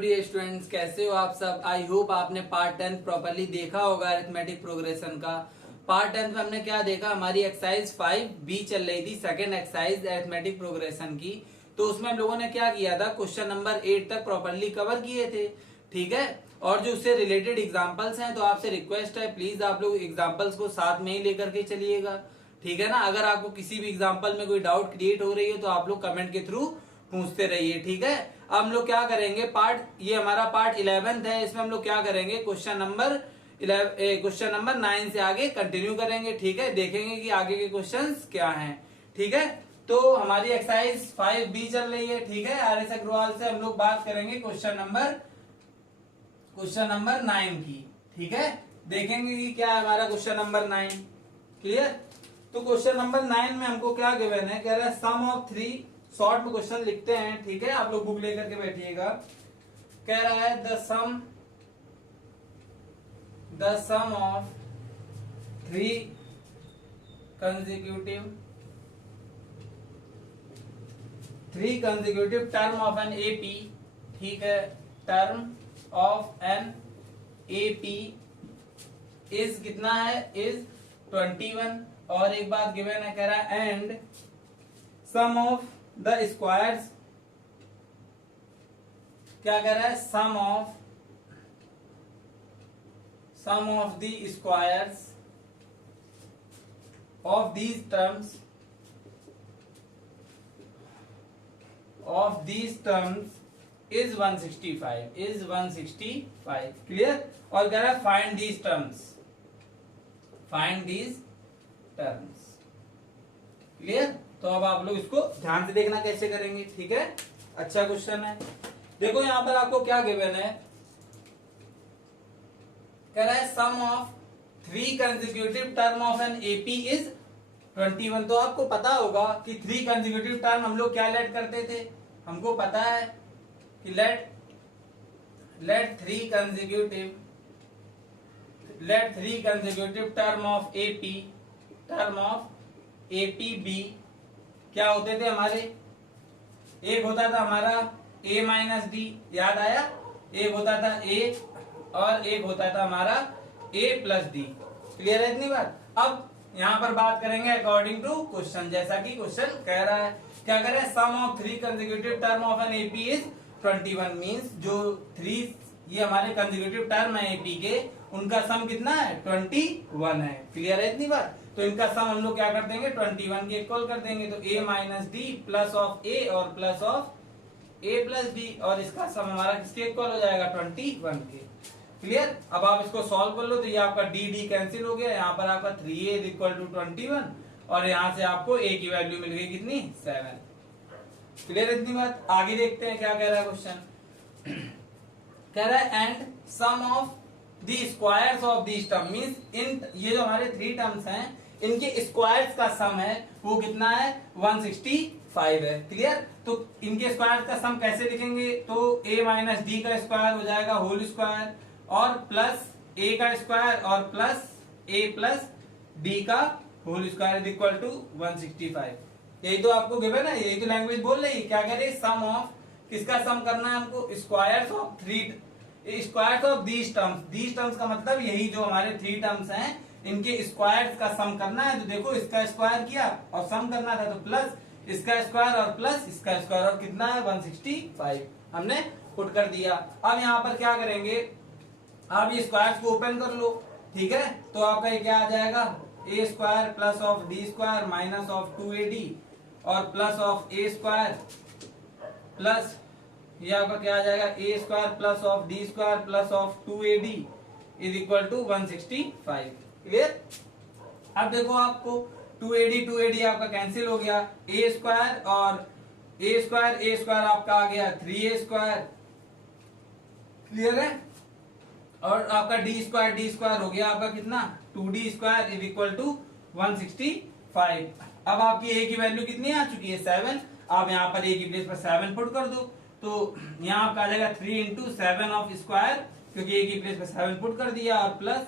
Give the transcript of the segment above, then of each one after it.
Dear students, कैसे हो आप सब। आई होप आपने पार्ट 10 प्रॉपर्ली देखा होगा अरिथमेटिक प्रोग्रेशन का। पार्ट 10 में हमने क्या देखा, हमारी एक्सरसाइज 5B चल रही थी, सेकंड एक्सरसाइज अरिथमेटिक प्रोग्रेशन की। तो उसमें हम लोगों ने क्या किया था, क्वेश्चन नंबर 8 तक प्रॉपर्ली कवर किए थे, ठीक है। और जो उससे रिलेटेड एग्जाम्पल्स हैं, तो आपसे रिक्वेस्ट है प्लीज आप लोग एग्जाम्पल्स को साथ में ही लेकर के चलिएगा, ठीक है ना। अगर आपको किसी भी एग्जाम्पल में कोई डाउट क्रिएट हो रही है तो आप लोग कमेंट के थ्रू पूछते रहिए, ठीक है। अब हम लोग क्या करेंगे, ये हमारा पार्ट 11th है, इसमें हम लोग क्या करेंगे, क्वेश्चन नंबर 9 से आगे कंटिन्यू करेंगे, ठीक है। देखेंगे कि आगे के क्वेश्चंस क्या हैं, ठीक है। तो हमारी एक्सरसाइज 5B चल रही है, ठीक है। RS अग्रवाल से हम लोग बात करेंगे क्वेश्चन नंबर 9 की, ठीक है। देखेंगे कि क्या है हमारा क्वेश्चन नंबर 9, क्लियर। तो क्वेश्चन नंबर 9 में हमको क्या गिवन है, कह रहा है सम ऑफ 3, शॉर्ट में क्वेश्चन लिखते हैं, ठीक है। आप लोग बुक लेकर के बैठिएगा। कह रहा है the sum of 3 consecutive term of an AP, ठीक है, term of an AP is कितना है, इज 21। और एक बात गिवन है, कह रहा है and sum of the squares, क्या कह रहा है, sum of the squares of these terms is 165, clear. और कह रहा है फाइंड दीज टर्म्स, क्लियर। तो अब आप लोग इसको ध्यान से देखना कैसे करेंगे, ठीक है। अच्छा क्वेश्चन है। देखो यहां पर आपको क्या गिवन है, कह रहा है sum of 3 consecutive term of an AP is 21। तो आपको पता होगा कि 3 कंसेक्यूटिव टर्म हम लोग क्या लेट करते थे, हमको पता है कि let 3 consecutive term of AP be क्या होते थे हमारे। एक होता था हमारा a माइनस डी, याद आया। एक होता था a और एक होता था हमारा a प्लस डी, क्लियर है इतनी बात। अब यहां पर बात करेंगे अकॉर्डिंग टू क्वेश्चन, जैसा कि क्वेश्चन कह रहा है। क्या कह रहा है, sum of 3 consecutive term of an AP is 21। Means जो 3 ये हमारे कंसेक्यूटिव टर्म है एपी के, उनका सम कितना है, 21 है, क्लियर है इतनी बात। तो इनका सम हम लोग क्या कर देंगे, 21 के इक्वल कर देंगे। तो a minus D plus of a और plus of a plus D, और इसका सम हमारा किसके इक्वल हो जाएगा, 21 के, क्लियर। अब आप इसको सॉल्व कर लो तो ये आपका डी कैंसिल हो गया, यहाँ पर आपका 3a इज इक्वल टू 21 और यहाँ से आपको a की वैल्यू मिल गई कितनी, 7, क्लियर इतनी बात। आगे देखते हैं क्या कह रहा है क्वेश्चन। कह रहा है and sum of the squares of these term, means इन ये जो हमारे 3 टर्म्स हैं, इनके स्क्वायर्स का सम है वो कितना है, 165 है, क्लियर। तो इनके स्क्वायर्स का सम कैसे लिखेंगे, तो a माइनस डी का स्क्वायर हो जाएगा होल स्क्वायर, और प्लस a का स्क्वायर और प्लस a प्लस डी का whole square is equal to 165। यही तो आपको गिवन है, यही तो लैंग्वेज बोल रही है। क्या कह रही है, सम ऑफ किसका सम करना है हमको, स्क्वायर्स ऑफ दीज टर्म्स का मतलब यही जो हमारे 3 टर्म्स हैं, इनके स्क्वायर्स का सम करना है। तो देखो इसका स्क्वायर किया और सम करना था, तो प्लस इसका स्क्वायर और प्लस इसका स्क्वायर, और कितना है 165 हमने पुट कर दिया। अब यहाँ पर क्या करेंगे, आप ये स्क्वायर्स को ओपन कर लो, ठीक है। तो आपका ये क्या आ जाएगा, a square plus of d square minus of 2ad और plus of a square plus ये आपका क्या आ जाएगा, a square plus of d square plus of 2ad is equal to 165, clear. अब देखो आपको 2ad आपका कैंसिल हो गया, a स्क्वायर और a स्क्वायर आपका आ गया 3a स्क्वायर, क्लियर है। और आपका डी स्क्वायर हो गया आपका कितना, 2d square is equal to 165। अब आपकी a की वैल्यू कितनी आ चुकी है, 7। आप यहाँ पर a की प्लेस पर 7 पुट कर दो, तो यहाँ आपका आ जाएगा 3 इंटू 7 ऑफ स्क्वायर, क्योंकि a की प्लेस पर 7 पुट कर दिया, और plus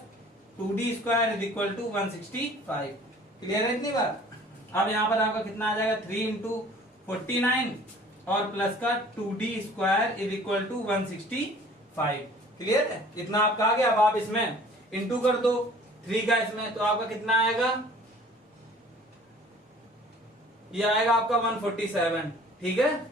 2d square is equal to 165, clear है इतनी बात। अब यहाँ पर आपका कितना आ जाएगा, 3 इंटू 49 और प्लस का 2d² is equal to 165। Clear है? इतना आपका आ गया। अब आप इसमें इंटू कर दो 3 का इसमें, तो आपका कितना आएगा, ये आएगा आपका 147। ठीक है,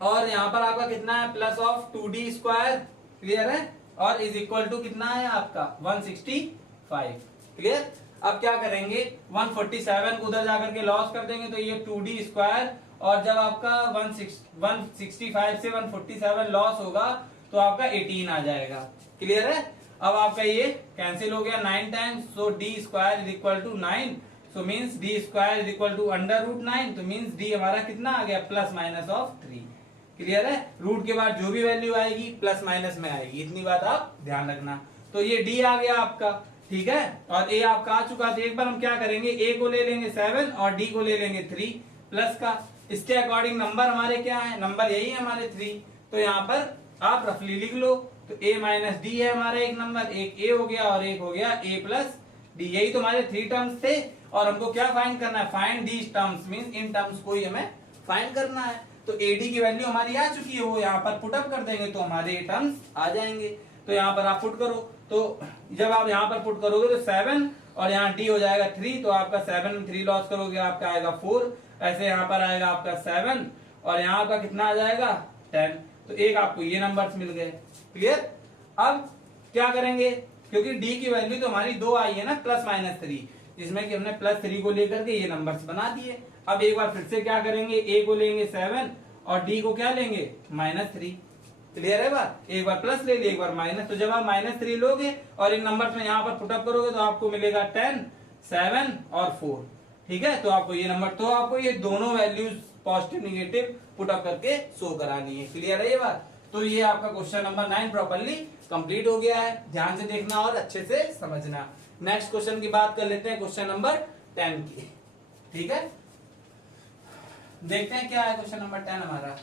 और यहां पर आपका कितना है, प्लस ऑफ 2d²। क्लियर है, और इज इक्वल टू कितना है आपका 165। क्लियर। अब क्या करेंगे, 147 को उधर जाकर के लॉस कर देंगे, तो ये 2d², और जब आपका 165 से 147 लॉस होगा तो आपका 18 आ जाएगा। क्लियर है। अब आपका ये कैंसिल हो गया 9 times, so d² is equal to 9, so means d² is equal to √9, तो मीन्स d हमारा कितना आ गया, प्लस माइनस ऑफ 3। क्लियर है। रूट के बाद जो भी वैल्यू आएगी प्लस माइनस में आएगी, इतनी बात आप ध्यान रखना। तो ये d आ गया आपका। ठीक है, और a आपका आ चुका। तो एक बार हम क्या करेंगे, a को ले लेंगे 7 और d को ले लेंगे 3 प्लस का। इसके अकॉर्डिंग नंबर हमारे क्या है, नंबर यही है हमारे 3। तो यहाँ पर आप रफली लिख लो, तो a माइनस डी है हमारा एक नंबर, एक a हो गया और एक हो गया a प्लस डी। यही तो हमारे 3 टर्म्स थे, और हमको क्या फाइंड करना है, find these terms, means in terms को ही हमें फाइंड करना है। तो AD की वैल्यू हमारी आ चुकी है, वो यहाँ पर पुट अप कर देंगे तो हमारे ये टर्म्स आ जाएंगे। तो यहाँ पर आप पुट करो, तो जब आप यहाँ पर पुट करोगे तो 7 और यहाँ D हो जाएगा 3, तो आपका 7 में 3 लॉस करोगे आपका आएगा 4। ऐसे यहाँ पर आएगा आपका 7 और यहाँ आपका कितना आ जाएगा 10। तो एक आपको ये नंबर्स मिल गए। क्लियर। अब क्या करेंगे, क्योंकि D की वैल्यू तो हमारी 2 आई है ना, प्लस माइनस 3, जिसमें कि हमने प्लस 3 को लेकर के ये नंबर्स बना दिए। अब एक बार फिर से क्या करेंगे, a को लेंगे 7 और d को क्या लेंगे -3। क्लियर है बात। एक बार प्लस ले लिए, एक बार माइनस। तो जब आप -3 लोगे और इन नंबर्स में यहाँ पर पुटअप करोगे तो आपको मिलेगा 10, 7 और 4। ठीक है, तो आपको ये नंबर, तो आपको ये दोनों वैल्यूज पॉजिटिव निगेटिव पुटअप करके शो करानी है। क्लियर है ये बात। तो ये आपका क्वेश्चन नंबर 9 प्रॉपर्ली कंप्लीट हो गया है। ध्यान से देखना और अच्छे से समझना। नेक्स्ट क्वेश्चन की बात कर लेते हैं, क्वेश्चन नंबर 10 की। ठीक है, देखते हैं क्या है क्वेश्चन नंबर 10 हमारा।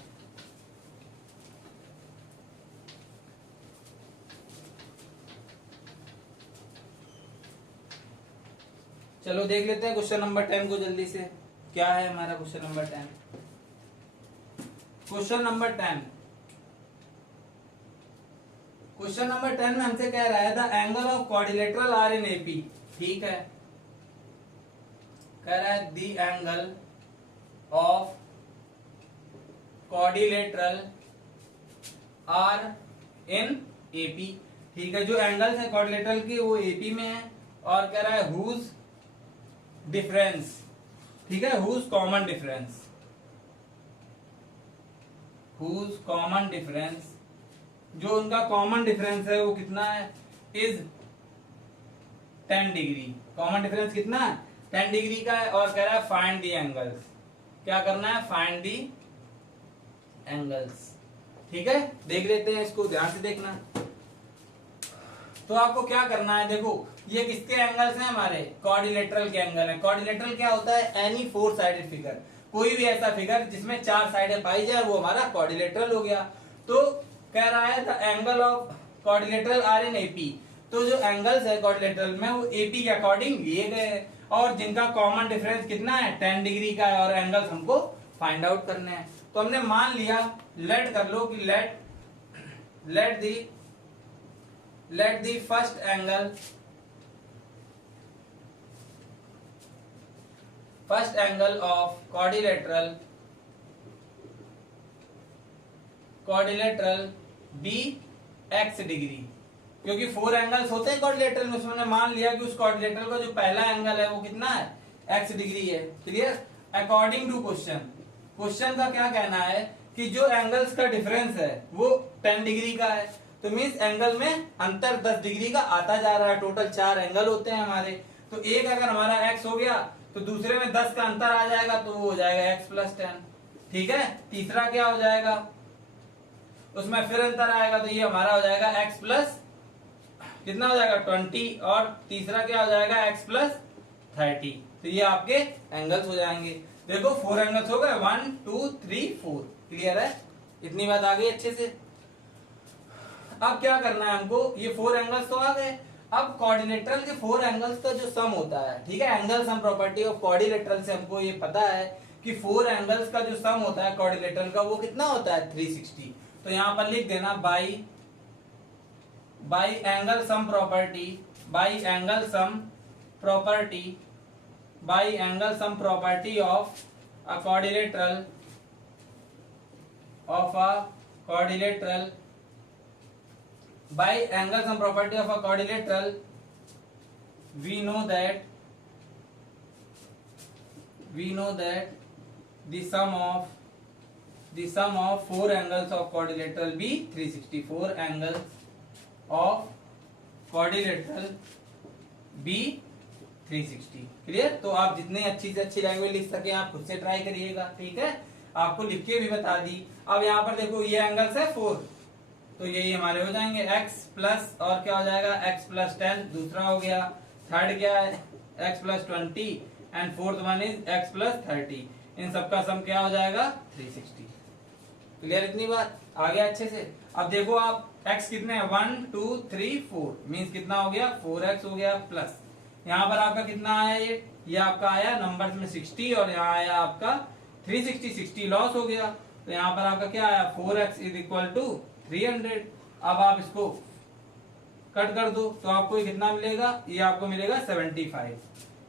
चलो देख लेते हैं क्वेश्चन नंबर 10 को जल्दी से। क्या है हमारा question number 10। Question number 10, question number 10 में हमसे कह रहा है the angle of quadrilateral are in AP. ठीक है, कह रहा है the angle of quadrilateral are in AP. ठीक है, जो एंगल्स है क्वाड्रिलेटरल की वो एपी में है, और कह रहा है हुज डिफरेंस। ठीक है, whose common difference, whose common difference, जो उनका कॉमन डिफरेंस है वो कितना है, इज 10 डिग्री। कॉमन डिफरेंस कितना है, 10 डिग्री का है, और कह रहा है फाइंड दी एंगल्स। क्या करना है, फाइंड दी एंगल्स। ठीक है, देख लेते हैं इसको, ध्यान से देखना। तो आपको क्या करना है, देखो ये किसके एंगल्स हैं, हमारे क्वाड्रिलेटरल के एंगल हैं। क्वाड्रिलेटरल क्या होता है, एनी 4 साइडेड फिगर, कोई भी ऐसा फिगर जिसमें 4 साइडें पाई जाए वो हमारा क्वाड्रिलेटरल हो गया। तो कह रहा है the angle of quadrilateral are in AP. तो जो एंगल्स है क्वाड्रिलेटरल में वो एपी के अकॉर्डिंग लिए गए हैं, और जिनका कॉमन डिफरेंस कितना है 10 डिग्री का है, और एंगल्स हमको फाइंड आउट करने हैं। तो हमने मान लिया, लेट कर लो कि let the first angle of quadrilateral be x degree, क्योंकि 4 एंगल्स होते हैं क्वाड्रिलेटरल में, उसमें मान लिया कि उस क्वाड्रिलेटरल का जो पहला एंगल है वो कितना है, x डिग्री है। क्लियर। अकॉर्डिंग टू क्वेश्चन का क्या कहना है कि जो एंगल्स का डिफरेंस है वो 10 डिग्री का है, तो मीन्स एंगल में अंतर 10 डिग्री का आता जा रहा है। टोटल 4 एंगल होते हैं हमारे, तो एक अगर हमारा x हो गया तो दूसरे में 10 का अंतर आ जाएगा, तो वो हो जाएगा x + 10। ठीक है, तीसरा क्या हो जाएगा, उसमें फिर अंतर आएगा, तो ये हमारा हो जाएगा x प्लस कितना हो जाएगा 20, और तीसरा क्या हो जाएगा x + 30। तो ये आपके एंगल्स हो जाएंगे। देखो 4 एंगल्स हो गए, 1 2 3 4। क्लियर है, इतनी बात आ गई अच्छे से। अब क्या करना है हमको, ये 4 एंगल्स तो आ गए। अब क्वाड्रिलेटरल के 4 एंगल्स का जो सम होता है, ठीक है, angle sum property of quadrilateral से हमको ये पता है कि 4 एंगल्स का जो सम होता है क्वाड्रिलेटरल का वो कितना होता है 360। तो यहां पर लिख देना by angle sum property, by angle sum property of a quadrilateral by angle sum property of a quadrilateral, we know that the sum of 4 angles of quadrilateral be 360, 4 angles of quadrilateral be 360। Clear. तो आप जितने अच्छी से अच्छी language लिख सके आप खुद से ट्राई करिएगा, ठीक है। आपको लिख के भी बता दी। अब यहाँ पर देखो ये एंगल्स है 4, तो यही हमारे हो जाएंगे x प्लस और क्या हो जाएगा x प्लस 10, दूसरा हो गया। थर्ड क्या है x plus 20 and fourth one is x plus 30। इन सबका सम क्या हो जाएगा 360। क्लियर इतनी बात आ गया अच्छे से। अब देखो आप x कितने हैं 1 2 3 4 मीन्स कितना हो गया 4x हो गया प्लस यहाँ पर आपका कितना आया ये आपका आया नंबर्स में 60 और यहाँ आया आपका 360, 60 लॉस हो गया। तो यहाँ पर आपका क्या आया 4x इज इक्वल टू 300। अब आप इसको कट कर दो तो आपको ये कितना मिलेगा, ये आपको मिलेगा 75।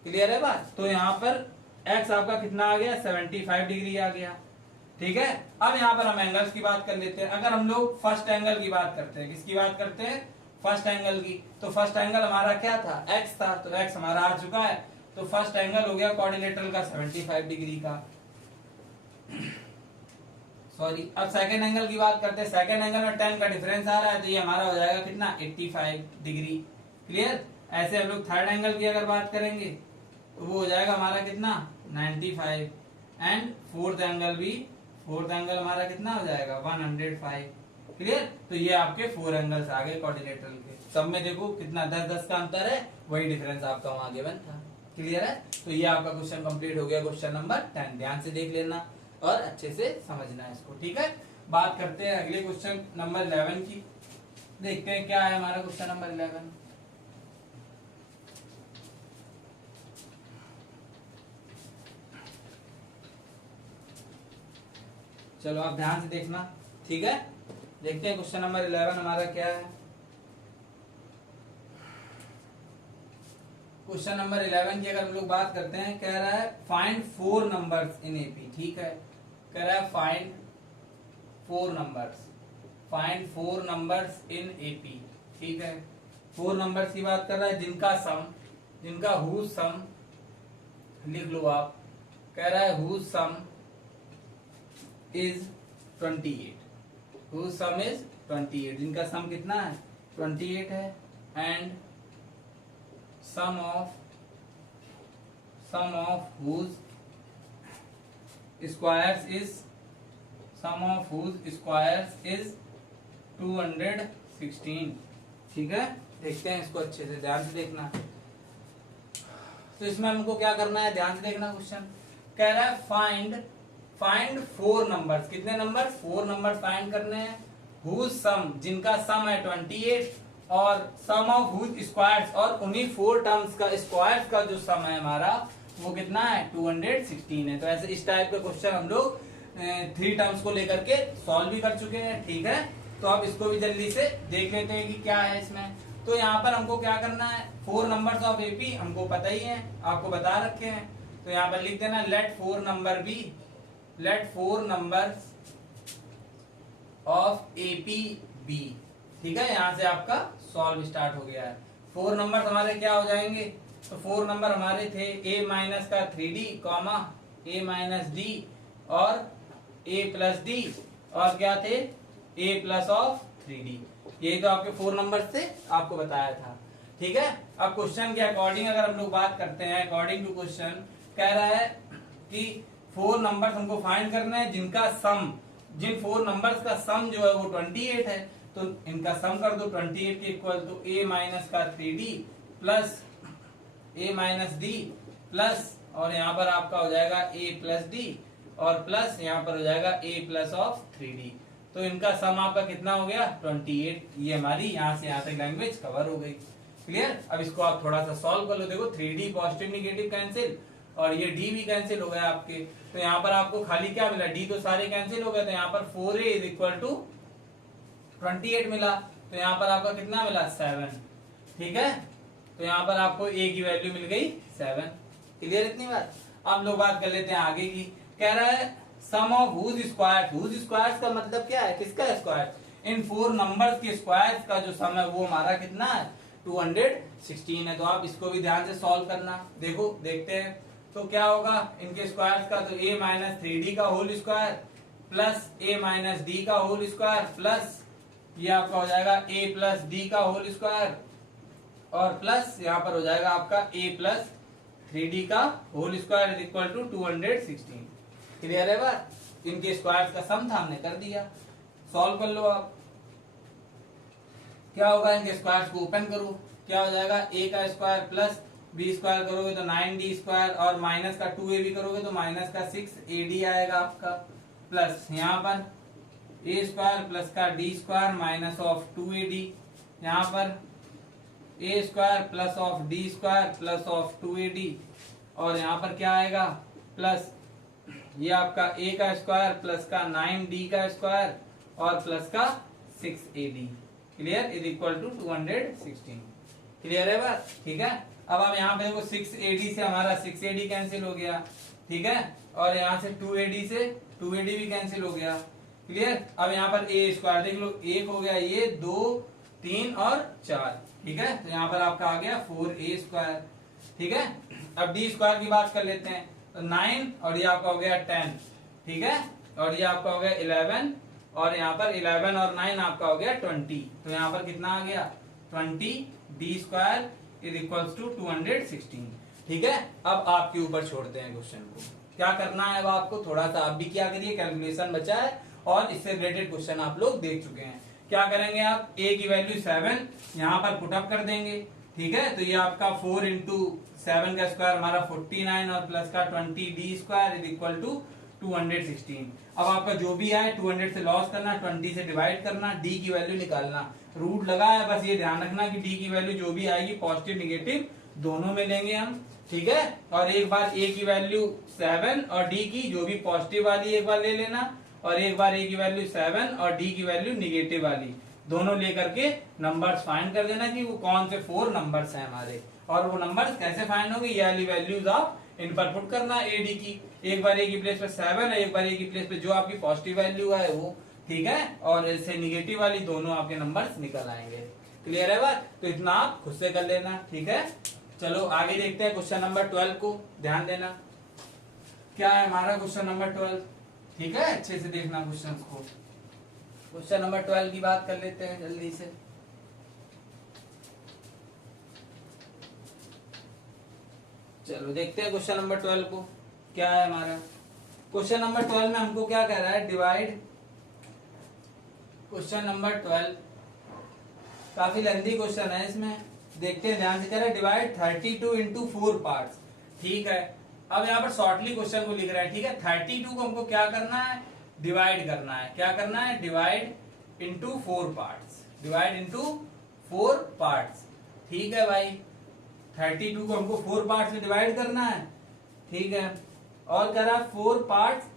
क्लियर है बात। तो यहाँ पर x आपका कितना आ गया 75 डिग्री आ गया, ठीक है। अब यहाँ पर हम एंगल्स की बात कर लेते हैं। अगर हम लोग फर्स्ट एंगल की बात करते हैं, किसकी बात करते हैं फर्स्ट एंगल की, तो फर्स्ट एंगल हमारा क्या था x था, तो x हमारा आ चुका है। तो फर्स्ट एंगल हो गया क्वाड्रिलेटरल का 75 डिग्री का। सॉरी, अब सेकंड एंगल की बात करते हैं। सेकंड एंगल में 10 का डिफरेंस आ रहा है तो ये हमारा हो जाएगा कितना 85 डिग्री। क्लियर। ऐसे हम लोग थर्ड एंगल की अगर बात करेंगे तो वो हो जाएगा हमारा कितना 95 एंड फोर्थ एंगल हमारा कितना हो जाएगा 105। क्लियर। तो ये आपके 4 एंगल्स आ गए क्वाड्रिलेटरल के। सब में देखो कितना 10-10 का अंतर है, वही डिफरेंस आपका वहां गिवन था। क्लियर है। तो ये आपका क्वेश्चन कंप्लीट हो गया, क्वेश्चन नंबर 10। ध्यान से देख लेना और अच्छे से समझना है इसको, ठीक है। बात करते हैं अगले क्वेश्चन नंबर 11 की। देखते हैं क्या है हमारा क्वेश्चन नंबर 11। चलो आप ध्यान से देखना, ठीक है। देखते हैं क्वेश्चन नंबर 11 हमारा क्या है। क्वेश्चन नंबर 11 की अगर हम लोग बात करते हैं, कह रहा है फाइंड 4 नंबर्स इन एपी, ठीक है। कह रहा है फाइंड 4 नंबर्स इन एपी, ठीक है। 4 नंबर्स की बात कर रहा है जिनका हुज सम लिख लो आप। कह रहा है whose sum is 28, whose sum is 28, जिनका सम कितना है 28 है। And sum of whose squares is 216, ठीक है। देखते हैं इसको अच्छे से, ध्यान से देखना। तो इसमें हमको क्या करना है, ध्यान से देखना क्वेश्चन। कह रहा है फाइंड 4 नंबर्स, कितने नंबर 4 नंबर फाइंड करने हैं। whose सम, जिनका सम है 28 और सम ऑफ हुज स्क्वायर्स, और उन्हीं 4 टर्म्स का स्क्वायर्स का जो सम है हमारा वो कितना है 216 है। तो ऐसे इस टाइप के क्वेश्चन हम लोग 3 टर्म्स को लेकर के सॉल्व भी कर चुके हैं, ठीक है। तो अब इसको भी जल्दी से देख लेते हैं कि क्या है इसमें। तो यहाँ पर हमको क्या करना है, 4 नंबर्स ऑफ एपी हमको पता ही है, आपको बता रखे हैं। तो यहाँ पर लिख देना let 4 numbers of AP be, ठीक है। यहाँ से आपका सॉल्व स्टार्ट हो गया है। 4 नंबर हमारे क्या हो जाएंगे, तो 4 नंबर हमारे थे a माइनस का 3d comma a minus D और a प्लस डी और क्या थे a प्लस ऑफ 3d। यही तो आपके 4 नंबर थे, आपको बताया था, ठीक है। अब क्वेश्चन के अकॉर्डिंग अगर हम लोग बात करते हैं, अकॉर्डिंग टू क्वेश्चन कह रहा है कि 4 नंबर हमको फाइंड करना है जिनका सम, जिन 4 नंबर्स का सम जो है वो 28 है। तो इनका सम कर दो 28 के इक्वल, तो a माइनस का 3d plus a minus D plus और यहाँ पर आपका हो जाएगा a प्लस डी और प्लस यहाँ पर हो जाएगा a प्लस ऑफ 3d। तो इनका सम आपका कितना हो गया 28। ये हमारी यहाँ से यहाँ तक लैंग्वेज कवर हो गई। क्लियर। अब इसको आप थोड़ा सा सॉल्व कर लो। देखो 3d पॉजिटिव निगेटिव कैंसिल, और ये डी भी कैंसिल हो गया आपके। तो यहाँ पर आपको खाली क्या मिला, डी तो सारे कैंसिल हो गए, तो यहाँ पर 4a इज इक्वल टू 28 मिला। तो यहाँ पर आपका कितना मिला, 7। ठीक है, तो यहाँ पर आपको a की वैल्यू मिल गई 7। क्लियर इतनी बात। अब लोग बात कर लेते हैं आगे की। कह रहा है sum of whose square. Whose square का मतलब क्या है, किसका स्क्वायर, इन 4 नंबर्स के स्क्वायर का जो सम है वो हमारा कितना है, 216 है। तो आप इसको भी ध्यान से सॉल्व करना। देखो देखते हैं तो क्या होगा इनके स्क्वायर्स का। तो a माइनस 3d का whole square plus a minus d का होल स्क्वायर प्लस ये आपका हो जाएगा a प्लस डी का होल स्क्वायर और प्लस यहाँ पर हो जाएगा आपका a प्लस 3d का whole square is equal to 216। Clear है बात। इनके स्क्वायर्स का सम था, हमने कर दिया। सॉल्व कर लो आप। क्या होगा, इनके स्क्वायर्स को ओपन करो, क्या हो जाएगा, a का स्क्वायर प्लस b स्क्वायर करोगे तो 9d स्क्वायर और माइनस का 2a भी करोगे तो माइनस का 6ad आएगा आपका, प्लस यहाँ पर a स्क्वायर प्लस का d square minus of 2ad, यहाँ पर a square plus of d square plus of 2ad और यहाँ पर क्या आएगा प्लस ये आपका a का स्क्वायर प्लस का 9d का स्क्वायर और प्लस का 6ad। Clear is equal to 216। Clear है बात। ठीक है, अब हम यहाँ पे देखो 6ad से हमारा 6ad कैंसिल हो गया। ठीक है, और यहाँ से 2ad से 2ad भी कैंसिल हो गया। क्लियर। अब यहाँ पर a स्क्वायर देख लो, 1 हो गया, ये 2 3 और 4। ठीक है, तो यहाँ पर आपका आ गया 4a स्क्वायर। ठीक है, अब d स्क्वायर की बात कर लेते हैं। तो 9 और ये आपका हो गया 10। ठीक है, और ये आपका हो गया 11 और यहाँ पर 11 और 9 आपका हो गया 20। तो यहाँ पर कितना आ गया 20d square is equals to 216। ठीक है, अब आपके ऊपर छोड़ते हैं क्वेश्चन को, क्या करना है अब आपको, थोड़ा सा आप भी क्या करिए, कैलकुलेशन बचा है और इससे रिलेटेड क्वेश्चन आप लोग देख चुके हैं। क्या करेंगे आप, a की वैल्यू 7 यहाँ पर पुटअप कर देंगे। ठीक है, तो ये आपका 4 इंटू 7 का स्क्वायर हमारा 49 और प्लस का 20d square is equal to 216। अब आपका जो भी आए 200 से लॉस करना, 20 से डिवाइड करना, d की वैल्यू निकालना। रूट लगा है, बस ये ध्यान रखना कि d की वैल्यू जो भी आएगी पॉजिटिव निगेटिव दोनों में लेंगे हम। ठीक है, और एक बार a की वैल्यू 7 और d की जो भी पॉजिटिव वाली एक बार ले लेना और एक बार a की वैल्यू 7 और d की वैल्यू निगेटिव वाली दोनों लेकर के नंबर्स फाइंड कर देना कि वो कौन से 4 नंबर्स हैं हमारे। और वो नंबर्स कैसे फाइंड होंगे, ये वाली वैल्यूज आप इन पर पुट करना ad की। एक बार a की प्लेस पे 7 है, एक बार a की प्लेस पे जो आपकी पॉजिटिव वैल्यू है वो। ठीक है, और इससे निगेटिव वाली दोनों आपके नंबर्स निकल आएंगे। क्लियर है बात। तो इतना आप खुद से कर लेना। ठीक है, चलो आगे देखते हैं क्वेश्चन नंबर 12 को। ध्यान देना क्या है हमारा क्वेश्चन नंबर 12। ठीक है, अच्छे से देखना क्वेश्चन को। क्वेश्चन नंबर 12 की बात कर लेते हैं जल्दी से। चलो देखते हैं क्वेश्चन नंबर 12 को क्या है हमारा। क्वेश्चन नंबर 12 में हमको क्या कह रहा है, डिवाइड। क्वेश्चन नंबर 12 काफी लेंथी क्वेश्चन है, इसमें देखते हैं ध्यान से। कह रहा है डिवाइड 32 इंटू 4 पार्ट। ठीक है, अब यहाँ पर शॉर्टली क्वेश्चन को लिख रहा है। ठीक है, 32 को हमको क्या करना है, डिवाइड करना है। क्या करना है, divide into 4 parts. Divide into 4 parts. ठीक है भाई, 32 को हमको 4 पार्ट्स में डिवाइड करना है। ठीक है, और कह रहा है 4 parts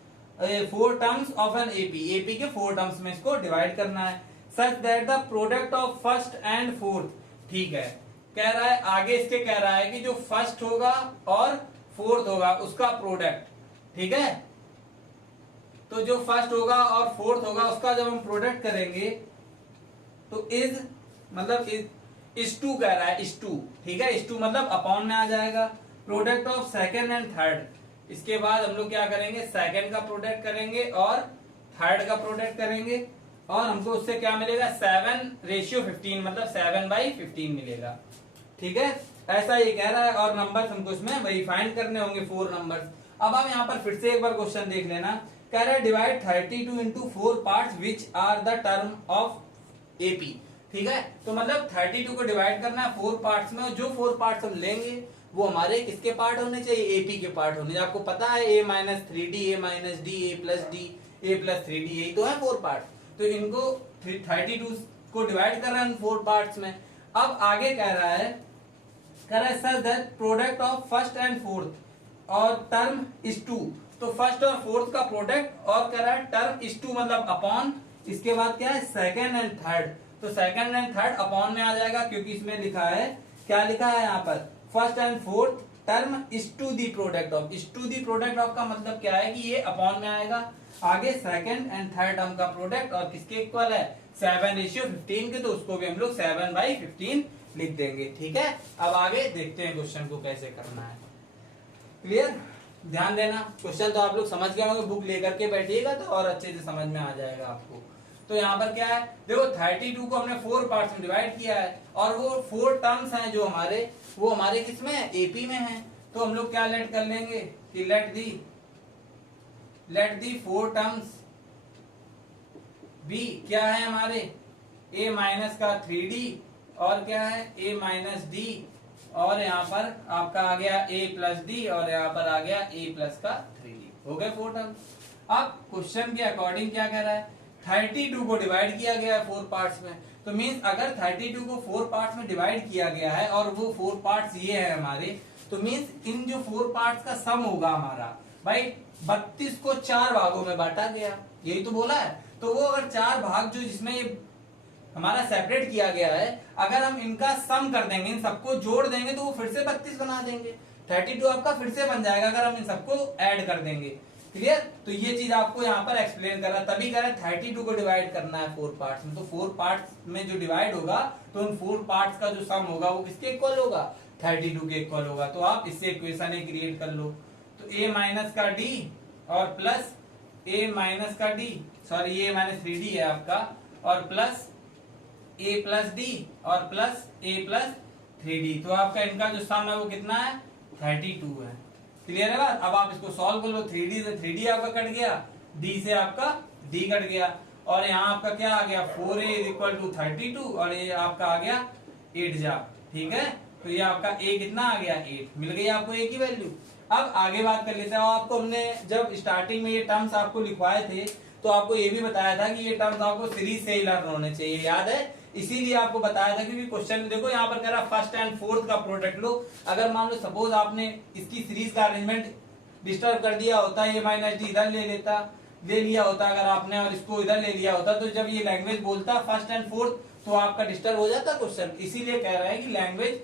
4 terms of an AP. AP के 4 टर्म्स में इसको डिवाइड करना है such that the product of first and fourth. ठीक है, कह रहा है आगे इसके कह रहा है कि जो फर्स्ट होगा और फोर्थ होगा उसका प्रोडक्ट। ठीक है, तो जो फर्स्ट होगा और फोर्थ होगा उसका जब हम प्रोडक्ट करेंगे तो इज मतलब इज टू कह रहा है, इज टू। ठीक है, इज टू मतलब अपॉन में आ जाएगा। Product of second and third, इसके बाद हम लोग क्या करेंगे, सेकेंड का प्रोडक्ट करेंगे और थर्ड का प्रोडक्ट करेंगे और हमको उससे क्या मिलेगा, 7:15 मतलब 7/15 मिलेगा। ठीक है, ऐसा ये कह रहा है और नंबर्स हमको इसमें वही फाइंड करने होंगे 4 नंबर्स। अब हम यहाँ पर फिर से एक बार क्वेश्चन देख लेना। कह रहा है divide 32 into 4 parts which are the term of AP. ठीक है, तो मतलब 32 को डिवाइड करना है 4 पार्ट्स में, और जो 4 पार्ट्स हम लेंगे वो हमारे किसके पार्ट होने चाहिए, एपी के पार्ट होने चाहिए। आपको पता है a minus 3d, a minus D, a plus D, a plus 3d, यही तो है 4 पार्ट। तो इनको 32 को डिवाइड कर रहा है 4 पार्ट्स में। अब आगे कह रहा है such that product of first and fourth, और टर्म इज टू, तो फर्स्ट और फोर्थ का प्रोडक्ट और कह रहा है टर्म इज टू मतलब अपॉन, इसके बाद क्या है सेकंड एंड थर्ड, तो सेकंड एंड थर्ड अपॉन में आ जाएगा क्योंकि इसमें लिखा है, क्या लिखा है यहाँ पर, first and fourth term is to the product of, is to the product of का मतलब क्या है कि ये अपॉन में आएगा, आगे सेकंड एंड थर्ड टर्म का प्रोडक्ट और किसके इक्वल है 7:15 के, तो उसको भी हम लोग 7/15 लिख देंगे। ठीक है, अब आगे देखते हैं क्वेश्चन को कैसे करना है। क्लियर, ध्यान देना, क्वेश्चन तो आप लोग समझ गए होंगे, बुक लेकर के बैठिएगा तो और अच्छे से समझ में आ जाएगा आपको। तो यहाँ पर क्या है, देखो 32 को हमने 4 पार्ट्स में डिवाइड किया है और वो 4 टर्म्स हैं जो हमारे, वो हमारे किसमें है, एपी में है, तो हम लोग क्या लेट कर लेंगे कि लेट दी 4 टर्म्स बी क्या है हमारे a माइनस का 3d और क्या है a माइनस डी, और यहाँ पर आपका आ गया a प्लस डी और यहाँ पर आ गया a प्लस का 3d, हो गए 4 टर्म्स। अब क्वेश्चन के अकॉर्डिंग क्या कह रहा है, 32 को डिवाइड किया गया है 4 पार्ट्स में, तो मीन्स अगर 32 को 4 पार्ट्स में डिवाइड किया गया है और वो 4 पार्ट्स ये है हमारे, तो मीन्स इन जो 4 पार्ट्स का सम होगा हमारा भाई 32 को 4 भागों में बांटा गया, यही तो बोला है, तो वो अगर 4 भाग जो जिसमें ये हमारा सेपरेट किया गया है, अगर हम इनका सम कर देंगे, इन सबको जोड़ देंगे तो वो फिर से 32 बना देंगे, 32 आपका फिर से बन जाएगा अगर हम इन सबको ऐड कर देंगे। क्लियर, तो ये चीज आपको यहाँ पर एक्सप्लेन कर रहा है, तभी कह रहा है 32 को डिवाइड करना है 4 पार्ट्स में, तो 4 पार्ट्स में जो डिवाइड होगा तो उन 4 पार्ट्स का जो सम होगा वो किसके इक्वल होगा, 32 के इक्वल होगा। तो आप इससे इक्वेशन क्रिएट कर लो, तो a माइनस का d और प्लस a माइनस का d, sorry a minus 3d है आपका, और प्लस a प्लस डी और प्लस a प्लस 3d, तो आपका इनका जो सम है वो कितना है 32 है। क्लियर है बात, अब आप इसको सॉल्व कर लो, 3d से 3d आपका कट गया, d से आपका d कट गया, और यहाँ आपका क्या आ गया 4a इक्वल टू 32 और ये आपका आ गया 8 जा, ठीक है, तो ये आपका a कितना आ गया 8, मिल गई आपको a की वैल्यू। अब आगे बात कर लेते हैं, आपको हमने जब स्टार्टिंग में ये टर्म्स आपको लिखवाए थे तो आपको ये भी बताया था कि ये टर्म्स आपको सीरीज से ही लर्न होने चाहिए, याद है, इसीलिए आपको बताया था, क्योंकि क्वेश्चन देखो यहाँ पर कह रहा फर्स्ट एंड फोर्थ का प्रोडक्ट लो, अगर मान लो सपोज आपने इसकी सीरीज का अरेंजमेंट डिस्टर्ब कर दिया होता, ये माइनस डी इधर ले लिया होता अगर आपने, और इसको इधर ले लिया होता, तो जब ये लैंग्वेज बोलता फर्स्ट एंड फोर्थ तो आपका डिस्टर्ब हो जाता क्वेश्चन, इसीलिए कह रहा है कि लैंग्वेज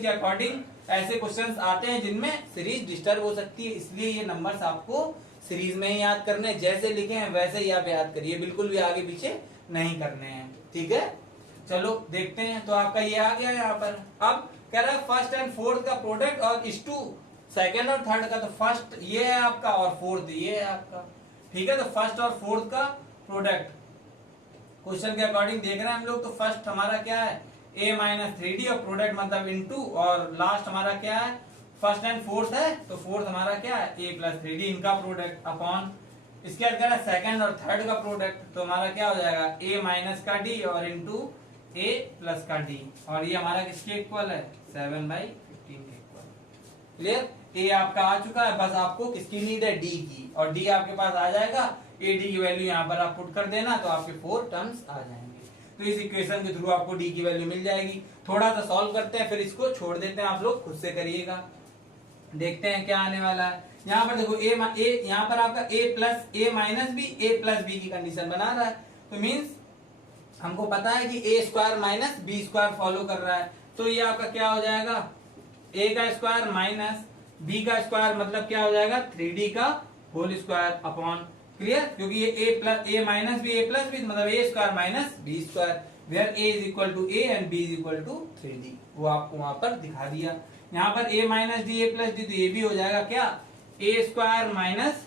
के अकॉर्डिंग ऐसे क्वेश्चंस आते हैं जिनमें सीरीज डिस्टर्ब हो सकती है, इसलिए ये नंबर्स आपको सीरीज में ही याद करने, जैसे लिखे हैं वैसे ही आप याद करिए, बिल्कुल भी आगे पीछे नहीं करने हैं। ठीक है, चलो देखते हैं, तो आपका ये आ गया यहाँ पर। अब कह रहा है फर्स्ट एंड फोर्थ का प्रोडक्ट और इस टू सेकेंड और थर्ड का, तो फर्स्ट ये है आपका और फोर्थ ये है आपका, ठीक है, तो फर्स्ट और फोर्थ का प्रोडक्ट क्वेश्चन के अकॉर्डिंग देख रहे हैं हम लोग, तो फर्स्ट हमारा क्या है a माइनस 3d और प्रोडक्ट मतलब इनटू, और लास्ट हमारा क्या है फर्स्ट एंड फोर्थ है, तो फोर्थ हमारा क्या है a प्लस 3d इनका प्रोडक्ट अपॉन, इसके बाद कह रहा है सेकंड और थर्ड का प्रोडक्ट, तो हमारा क्या हो जाएगा a माइनस का d और इंटू a प्लस का d, और ये हमारा किसके इक्वल है 7/15 के इक्वल। क्लियर, a आपका आ चुका है, बस आपको किसकी नीड है d की, और d आपके पास आ जाएगा, a d की वैल्यू यहाँ पर आप पुट कर देना तो आपके 4 टर्म्स आ जाएंगे, तो इस इक्वेशन के थ्रू आपको d की वैल्यू मिल जाएगी। थोड़ा सा सॉल्व करते हैं फिर इसको छोड़ देते हैं, आप लोग खुद से करिएगा, देखते हैं क्या आने वाला है। यहाँ पर देखो a यहाँ पर आपका a plus a minus b a plus b की कंडीशन बना रहा है, तो मीन्स हमको पता है कि a square minus b square follow कर रहा है, तो ये आपका क्या हो जाएगा a का स्क्वायर माइनस b का स्क्वायर मतलब क्या हो जाएगा 3d का होल स्क्वायर अपॉन, क्लियर, क्योंकि ये a minus b a plus b मतलब a square minus b square, where a is equal to a and b is equal to 3d, वो आपको वहां पर दिखा दिया। यहाँ पर a minus D a plus D, तो ये भी हो जाएगा क्या a square minus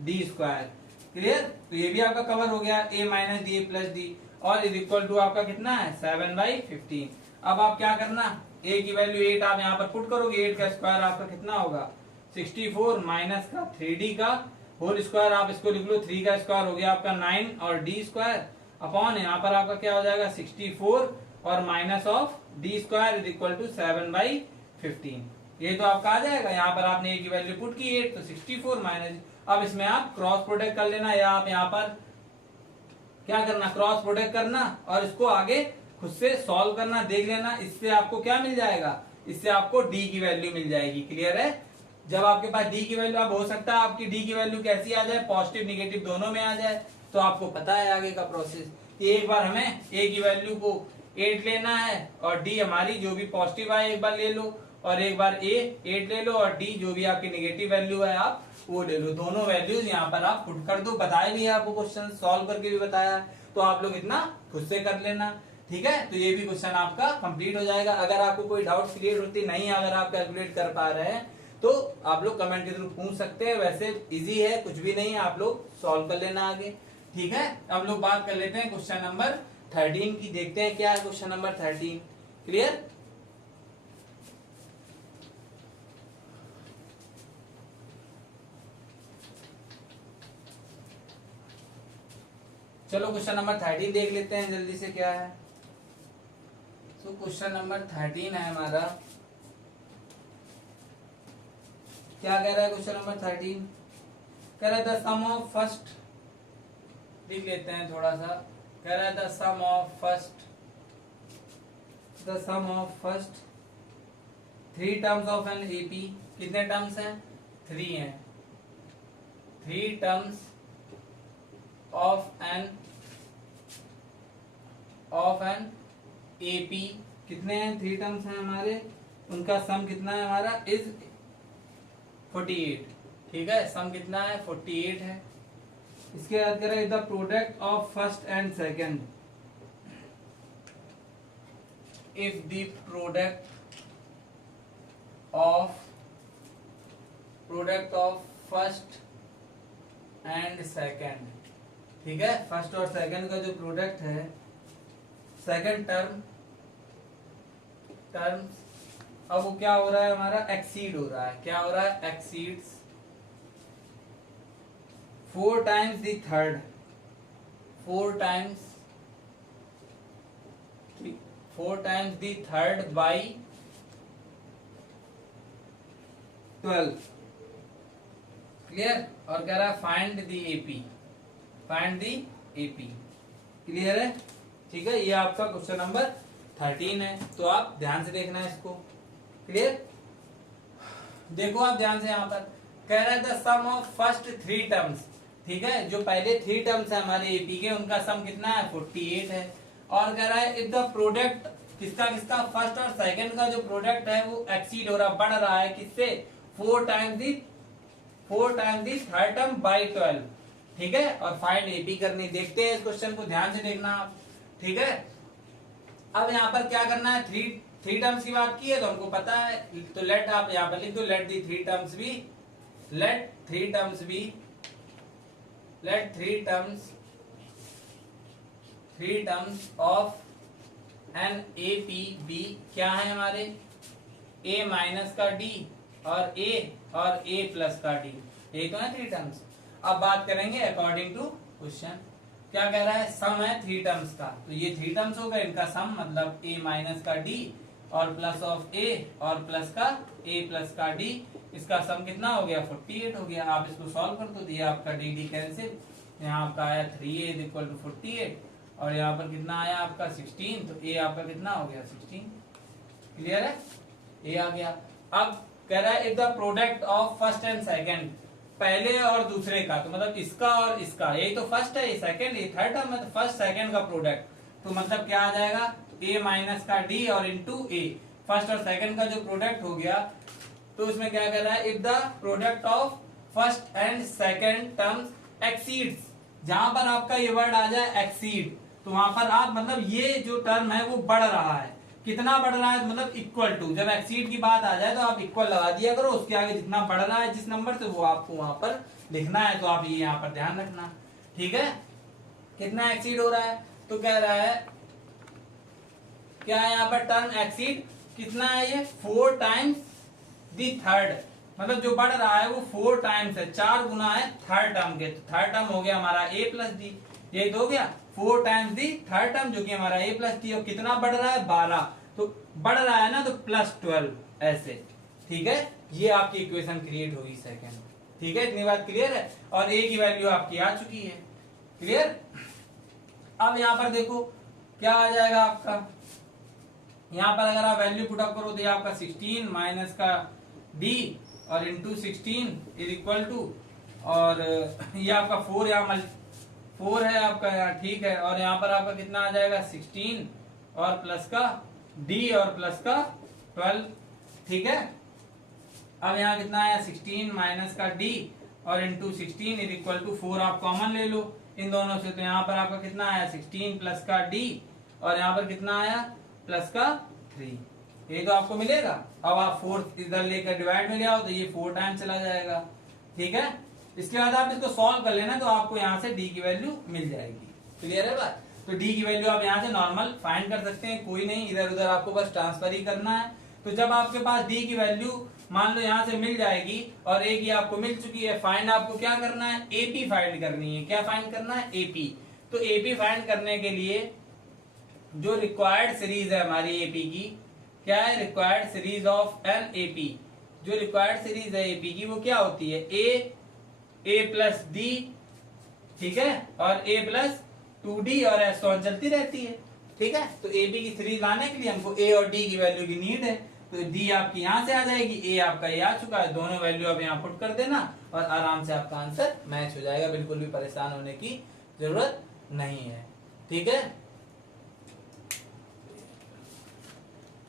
D square, clear, तो ये भी आपका कवर हो गया a minus D a plus D, और इज इक्वल टू आपका कितना है 7/15। अब आप क्या करना, a की वैल्यू 8 आप यहाँ पर पुट करोगे, 8 का स्क्वायर आपका कितना होगा 64 माइनस का 3d का होल स्क्वायर, आप इसको लिख लो 3 का स्क्वायर हो गया आपका 9 और d स्क्वायर अपॉन यहाँ पर आपका क्या हो जाएगा 64 और minus of d square is equal to 7/15, ये तो आपका आ जाएगा। यहाँ पर आपने a की वैल्यू पुट की 8, तो 64 माइनस, अब इसमें आप क्रॉस प्रोडक्ट कर लेना, या आप यहाँ पर क्या करना क्रॉस प्रोडक्ट करना और इसको आगे खुद से सॉल्व करना, देख लेना, इससे आपको क्या मिल जाएगा इससे आपको डी की वैल्यू मिल जाएगी। क्लियर है? जब आपके पास डी की वैल्यू, अब हो सकता है आपकी डी की वैल्यू कैसी आ जाए, पॉजिटिव निगेटिव दोनों में आ जाए, तो आपको पता है आगे का प्रोसेस। एक बार हमें ए की वैल्यू को 8 लेना है और डी हमारी जो भी पॉजिटिव आए एक बार ले लो, और एक बार ए 8 ले लो और डी जो भी आपकी नेगेटिव वैल्यू है आप वो ले लो। दोनों वैल्यूज यहाँ पर आप पुट कर दो। बताया भी है आपको, क्वेश्चन सॉल्व करके भी बताया, तो आप लोग इतना खुद से कर लेना। ठीक है, तो ये भी क्वेश्चन आपका कंप्लीट हो जाएगा। अगर आपको कोई डाउट क्लियर होती नहीं, अगर आप कैलकुलेट कर पा रहे हैं तो आप लोग कमेंट के थ्रू पूछ सकते हैं। वैसे इजी है, कुछ भी नहीं है, आप लोग सॉल्व कर लेना आगे। ठीक है, अब लोग बात कर लेते हैं क्वेश्चन नंबर 13 की। देखते हैं क्या है क्वेश्चन नंबर 13। क्लियर? चलो क्वेश्चन नंबर 13 देख लेते हैं जल्दी से क्या है। तो क्वेश्चन नंबर 13 है हमारा। क्या कह रहा है क्वेश्चन नंबर 13? कह रहा है द सम ऑफ फर्स्ट, लिख लेते हैं थोड़ा सा। कह रहा है the sum of first 3 terms of an AP. कितने टर्म्स हैं? 3 हैं। 3 टर्म्स ऑफ एन एपी। कितने हैं? 3 टर्म्स हैं हमारे, उनका सम कितना है हमारा? इज 48। ठीक है, सम कितना है? 48 है। इसके बाद करें the product of first and second. If the product of first and second, ठीक है, फर्स्ट और सेकंड का जो प्रोडक्ट है, सेकंड टर्म्स, अब वो क्या हो रहा है हमारा? एक्सीड हो रहा है। क्या हो रहा है? Exceeds 4 times the third, 4 times the third by 12। Clear? और कह रहा है find the AP, find the AP. Clear है? ठीक है, ये आपका क्वेश्चन नंबर 13 है, तो आप ध्यान से देखना है इसको। क्लियर? देखो आप ध्यान से, यहां पर कह रहा है the sum of first 3 terms. ठीक है, जो पहले 3 टर्म्स है हमारे एपी के, उनका सम कितना है? 48 है। और कह रहा है इफ द प्रोडक्ट, किसका? फर्स्ट और सेकंड का जो प्रोडक्ट है वो एक्सीड हो रहा, बढ़ रहा है, किससे? 4 times the third term by 12। ठीक है, और फाइंड एपी करनी। देखते हैं इस क्वेश्चन को, ध्यान से देखना आप। ठीक है, अब यहाँ पर क्या करना है? 3 टर्म्स की बात की है तो हमको पता है, तो लेट आप यहाँ पर लिख दो, let 3 terms of an AP be क्या है हमारे? ए माइनस का डी और ए प्लस का डी, यही तो है 3 टर्म्स। अब बात करेंगे अकॉर्डिंग टू क्वेश्चन। क्या कह रहा है? सम है 3 टर्म्स का, तो ये 3 टर्म्स हो गए, इनका सम मतलब ए माइनस का डी और प्लस ऑफ ए और प्लस का ए प्लस का डी, इसका सम कितना हो गया? 48 हो गया। आप इसको सॉल्व कर दो, दिया आपका डी डी कैंसिल, यहाँ आपका आया 3a = 48 और यहाँ पर कितना आया आपका 16, तो ए आपका कितना हो गया? 16। क्लियर है? ए आ गया। अब कह रहा है if the product of first and second, पहले और दूसरे का, तो मतलब इसका और इसका, यही तो फर्स्ट है, ये सेकंड, ये थर्ड टर्म है, तो फर्स्ट सेकंड का प्रोडक्ट, तो मतलब क्या आ जाएगा? ए माइनस का डी और इंटू ए, फर्स्ट और सेकंड का जो प्रोडक्ट हो गया। तो इसमें क्या कह रहा है? If the product of first and second terms exceeds, जहां पर आपका ये वर्ड आ जाए एक्सीड, तो वहां पर आप मतलब ये जो टर्म है वो बढ़ रहा है। कितना बढ़ रहा है? मतलब इक्वल टू, जब एक्सीड की बात आ जाए तो आप इक्वल लगा दिया करो, उसके आगे जितना बढ़ रहा है जिस नंबर से, वो आपको वहां पर लिखना है, तो आप ये यहाँ पर ध्यान रखना। ठीक है, कितना एक्सीड हो रहा है? तो कह रहा है क्या है यहाँ पर? टर्म एक्सीड कितना है ये? 4 टाइम्स दी थर्ड, मतलब जो बढ़ रहा है वो 4 टाइम्स है, 4 गुना है थर्ड टर्म के, तो थर्ड टर्म हो गया हमारा ए प्लस डी, यही तो हो गया 4 टाइम्स दी थर्ड टर्म जो कि हमारा ए प्लस डी, और कितना बढ़ रहा है? 12, तो बढ़ रहा है ना, तो +12 ऐसे। ठीक है, ये आपकी इक्वेशन क्रिएट होगी सेकंड। ठीक है, इतनी बात क्लियर है, और ए की वैल्यू आपकी आ चुकी है। क्लियर? अब यहां पर देखो क्या आ जाएगा आपका, यहाँ पर अगर आप वैल्यू पुट अप करो तो ये आपका 16 माइनस का डी और इंटू 16 इज इक्वल टू, और ये आपका 4 यहाँ 4 है आपका यहाँ, ठीक है। और यहाँ पर आपका कितना आ जाएगा 16 और प्लस का डी और प्लस का 12, ठीक है। अब यहाँ कितना आया 16 माइनस का डी और इंटू 16 इज इक्वल टू 4, आप कॉमन ले लो इन दोनों से, तो यहाँ पर आपका कितना आया 16 प्लस का डी और यहाँ पर कितना आया प्लस का 3, ये तो आपको मिलेगा। अब आप 4 इधर लेकर डिवाइड में ले आओ तो ये 4 टाइम चला जाएगा, ठीक है। इसके बाद आप इसको सॉल्व कर लेना तो आपको यहाँ से डी की वैल्यू मिल जाएगी। क्लियर है बात? तो डी की वैल्यू आप यहाँ से नॉर्मल फाइंड कर सकते हैं, कोई नहीं, इधर उधर आपको बस ट्रांसफर ही करना है। तो जब आपके पास डी की वैल्यू मान लो यहाँ से मिल जाएगी और ए की आपको मिल चुकी है, फाइंड आपको क्या करना है, एपी फाइंड करनी है। क्या फाइंड करना है? एपी। तो एपी फाइंड करने के लिए जो रिक्वायर्ड सीरीज है हमारी एपी की, क्या है, required series of an AP. जो रिक्वायर्ड सीरीज है एपी की वो क्या होती है, ए प्लस डी, ठीक है, और ए प्लस 2d और एस ऑन चलती रहती है, ठीक है। तो एपी की सीरीज लाने के लिए हमको ए और डी की वैल्यू की नीड है, तो डी आपकी यहां से आ जाएगी, ए आपका ये आ चुका है, दोनों वैल्यू आप यहाँ पुट कर देना और आराम से आपका आंसर मैच हो जाएगा, बिल्कुल भी परेशान होने की जरूरत नहीं है, ठीक है।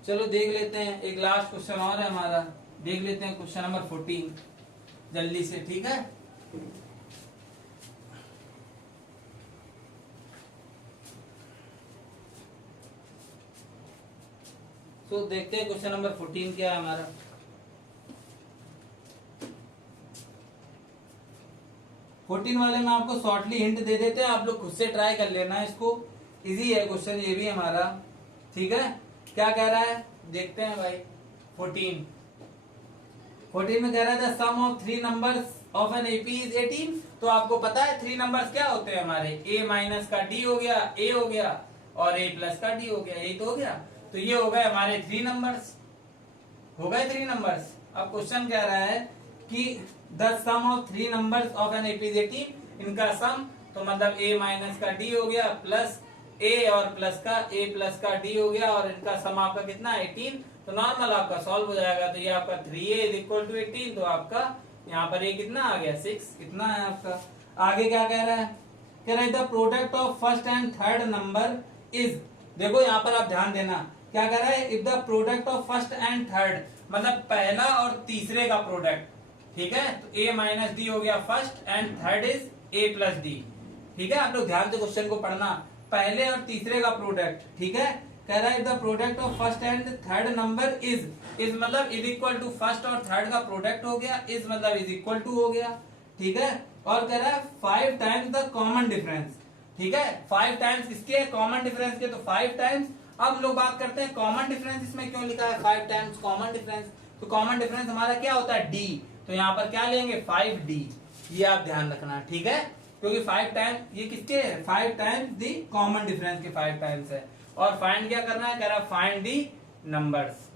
चलो देख लेते हैं, एक लास्ट क्वेश्चन और है हमारा, देख लेते हैं क्वेश्चन नंबर 14 जल्दी से, ठीक है। तो देखते हैं क्वेश्चन नंबर 14 क्या है हमारा। फोर्टीन वाले में आपको शॉर्टली हिंट दे देते हैं, आप लोग खुद से ट्राई कर लेना है इसको, इजी है क्वेश्चन ये भी हमारा, ठीक है। क्या कह रहा है देखते हैं भाई। 14 में कह रहा था sum of 3 numbers of an AP is 18। तो आपको पता है 3 नंबर्स क्या होते हैं हमारे, ए माइनस का डी हो गया, ए हो गया, और ए प्लस का डी हो गया, यही तो हो गया। तो ये हो गए हमारे 3 नंबर्स, हो गए 3 नंबर्स। अब क्वेश्चन कह रहा है कि the sum of 3 numbers of an AP is 18, इनका सम, तो मतलब ए माइनस का डी हो गया प्लस ए और प्लस का ए प्लस का डी हो गया, और इनका सम आपका कितना 18। तो नॉर्मल आपका सॉल्व हो जाएगा, तो ये आपका 3a इज इक्वल टू 18, तो आपका यहाँ पर ये कितना आ गया 6, कितना है आपका। आगे क्या कह रहा है, कह रहा है the product of first and third number is, देखो यहाँ पर आप ध्यान देना, क्या कह रहा है, if the product of first and third, मतलब पहला और तीसरे का प्रोडक्ट, ठीक है। तो a माइनस डी हो गया first and third is a plus D, ठीक है। आप लोग ध्यान से क्वेश्चन को पढ़ना, पहले और तीसरे का प्रोडक्ट, ठीक है। कह रहा है the product of first and third number is मतलब इज इक्वल टू फर्स्ट और थर्ड का प्रोडक्ट हो गया, इज मतलब इज इक्वल टू हो गया, ठीक है। और कह रहा है 5 टाइम्स द कॉमन डिफरेंस, ठीक है। 5 टाइम्स किसके, कॉमन डिफरेंस के, तो 5 टाइम्स। अब लोग बात करते हैं कॉमन डिफरेंस इसमें क्यों लिखा है 5 टाइम्स कॉमन डिफरेंस, तो कॉमन डिफरेंस हमारा क्या होता है डी, तो यहाँ पर क्या लेंगे 5d, ये आप ध्यान रखना, ठीक है। क्योंकि 5 टाइम्स ये किसके, 5 टाइम्स दी कॉमन डिफरेंस के 5 टाइम्स है। और फाइंड क्या करना है, कह रहा है फाइंड दी नंबर्स,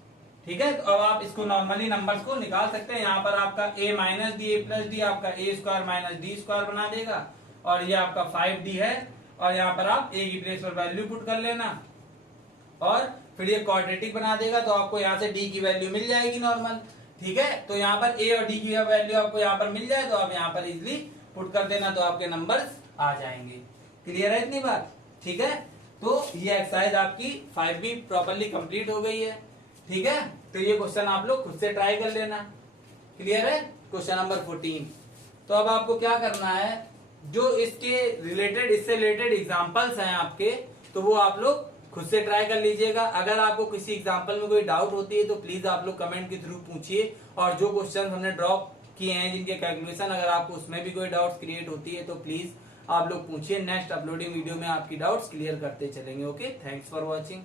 ठीक है। तो अब आप इसको नॉर्मली नंबर्स को निकाल सकते हैं, यहाँ पर आपका a minus D A plus D आपका a square minus D square बना देगा, और ये आपका 5d है, और यहाँ पर आप a की प्लेस पर वैल्यू पुट कर लेना, और फिर ये क्वाड्रेटिक बना देगा, तो आपको यहाँ से d की वैल्यू मिल जाएगी नॉर्मल, ठीक है। तो यहाँ पर a और d की वैल्यू आपको यहाँ पर मिल जाए, तो आप यहाँ पर इजिली पुट कर देना, तो आपके नंबर्स आ जाएंगे। क्लियर है इतनी बात, ठीक है। तो ये एक्सरसाइज आपकी 5b प्रॉपर्ली कंप्लीट हो गई है, ठीक है। तो ये क्वेश्चन आप लोग खुद से ट्राई कर लेना, क्लियर है। Question number 14। तो अब आपको क्या करना है, जो इसके रिलेटेड, इससे रिलेटेड एग्जांपल्स हैं आपके, तो वो आप लोग खुद से ट्राई कर लीजिएगा। अगर आपको किसी एग्जांपल में कोई डाउट होती है तो प्लीज आप लोग कमेंट के थ्रू पूछिए, और जो क्वेश्चन हमने ड्रॉप किए हैं जिनके कैलकुलेशन, अगर आपको उसमें भी कोई डाउट्स क्रिएट होती है तो प्लीज आप लोग पूछिए, नेक्स्ट अपलोडिंग वीडियो में आपकी डाउट्स क्लियर करते चलेंगे। Okay, thanks for watching.